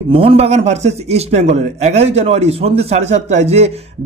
Mohun Bagan versus east বেঙ্গলের 11 জানুয়ারি সন্ধ্যে 7:30টায় যে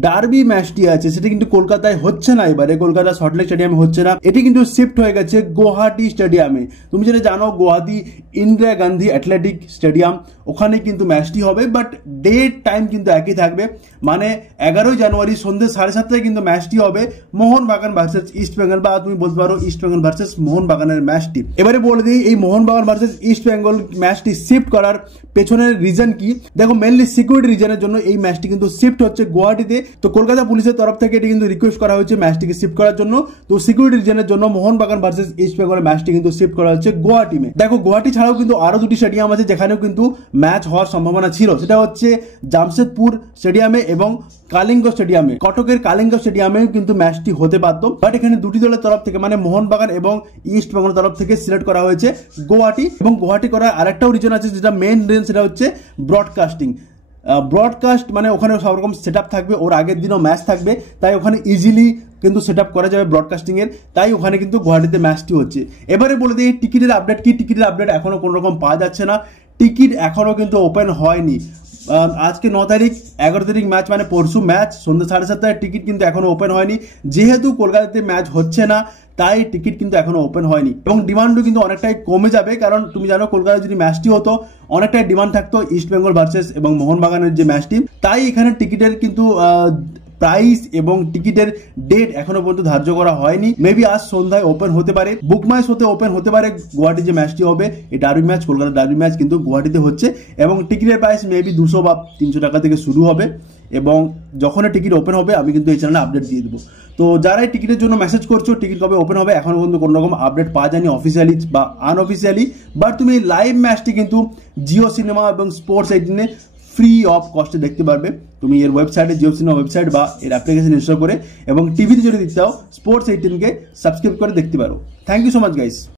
ডার্বি ম্যাচটি আছে সেটা কিন্তু কলকাতায় হচ্ছে না। এবারে কলকাতা সল্টলেক স্টেডিয়ামে হচ্ছে না, এটি কিন্তু শিফট হয়ে গেছে গুয়াহাটি স্টেডিয়ামে। তুমি যেটা জানো গুয়াহাটি ইন্দিরা গান্ধী অ্যাথলেটিক স্টেডিয়াম, ওখানে কিন্তু ম্যাচটি হবে, বাট ডেট টাইম কিন্তু একই থাকবে। মানে 11 জানুয়ারি সন্ধ্যে 7:30টায় কিন্তু ম্যাচটি হবে মোহনবাগান ভার্সেস ইস্ট বেঙ্গল, বা তুমি বলতে পারো ইস্ট বেঙ্গল ভার্সেস মোহনবাগানের ম্যাচটি। এবারে বলে দিই এই মোহনবাগান ভার্সেস ইস্ট বেঙ্গল ম্যাচটি শিফট করার পেছনের রিজন কি। দেখো, মেনলি সিকিউরিটি রিজনের জন্য এই ম্যাচটি কিন্তু শিফট হচ্ছে গুয়াহাটিতে। তো কলকাতা পুলিশের তরফ থেকে এটি কিন্তু রিকোয়েস্ট করা হয়েছে ম্যাচটিকে শিফট করার জন্য। তো সিকিউরিটি রিজনের জন্য মোহনবাগান ভার্সেস ইস্ট বেঙ্গলের ম্যাচটি কিন্তু শিফট করা হচ্ছে গুয়াহাটি। দেখো, গুয়াহাটি ছাড়াও কিন্তু আরো দুটি স্টেডিয়াম আছে যেখানেও কিন্তু ম্যাচ হওয়ার সম্ভাবনা ছিল। সেটা হচ্ছে জামশেদপুর স্টেডিয়ামে এবং কালিঙ্গ স্টেডিয়ামে। কটকের কালিঙ্গ স্টেডিয়ামেও কিন্তু ম্যাচটি হতে পারত, বাট এখানে দুটি দলের তরফ থেকে মানে মোহনবাগান এবং ইস্ট বেঙ্গলের তরফ থেকে সিলেক্ট করা হয়েছে গুয়াহাটি। এবং গুয়াহাটি করার আরেকটাও রিজন আছে, যেটা মেইন রিজন, সেটা হচ্ছে ব্রডকাস্টিং। ব্রডকাস্ট মানে ওখানে সব রকম সেট আপ থাকবে, ওর আগের দিনও ম্যাচ থাকবে, তাই ওখানে ইজিলি কিন্তু সেট আপ করা যাবে ব্রডকাস্টিং এর, তাই ওখানে কিন্তু গুয়াহাটিতে ম্যাচটি হচ্ছে। এবারে বলে দিই টিকিটের আপডেট কি। টিকিটের আপডেট এখনো কোনো রকম পাওয়া যাচ্ছে না, টিকিট এখনো কিন্তু ওপেন হয়নি। আজকে 9 তারিখ, 11 তারিখ ম্যাচ, মানে পরশু ম্যাচ সন্ধ্যে 7:30টায়, টিকিট কিন্তু এখনো ওপেন হয়নি। যেহেতু কলকাতাতে ম্যাচ হচ্ছে না তাই টিকিট কিন্তু এখনো ওপেন হয়নি, এবং ডিমান্ডও কিন্তু অনেকটাই কমে যাবে। কারণ তুমি জানো কলকাতায় যদি ম্যাচটি হতো অনেকটাই ডিমান্ড থাকতো ইস্ট বেঙ্গল ভার্সেস এবং মোহনবাগানের যে ম্যাচটি, তাই এখানে টিকিটের কিন্তু প্রাইস এবং টিকিটের ডেট এখনো পর্যন্ত ধার্য করা হয়নি। মেবি আজ সন্ধ্যায় ওপেন হতে পারে, বুক মাই শোতে ওপেন হতে পারে। গুয়াহাটি যে ম্যাচটি হবে, এই derby match, Kolkata derby match কিন্তু গুয়াহাটিতে হচ্ছে, এবং টিকিটের প্রাইস মেবি 200 বা 300 টাকা থেকে শুরু হবে। এবং যখন টিকিট ওপেন হবে আমি কিন্তু এই চ্যানেলে আপডেট দিয়ে দেবো। তো যারাই টিকিটের জন্য মেসেজ করছো টিকিট কবে ওপেন হবে, এখনো পর্যন্ত কোনো রকম আপডেট পাওয়া যায়নি অফিসিয়ালি বা আনঅফিসিয়ালি। বাট তুমি লাইভ ম্যাচটি কিন্তু জিও সিনেমা এবং স্পোর্টস 18 ফ্রি অফ কস্টে দেখতে পারবে। তুমি এর ওয়েবসাইটে, জিও সিনেমা ওয়েবসাইট বা এর অ্যাপ্লিকেশন ইনস্টল করে, এবং টিভিতে যদি দেখতে চাও স্পোর্টস 18কে সাবস্ক্রাইব করে দেখতে পারো। Thank you so much guys.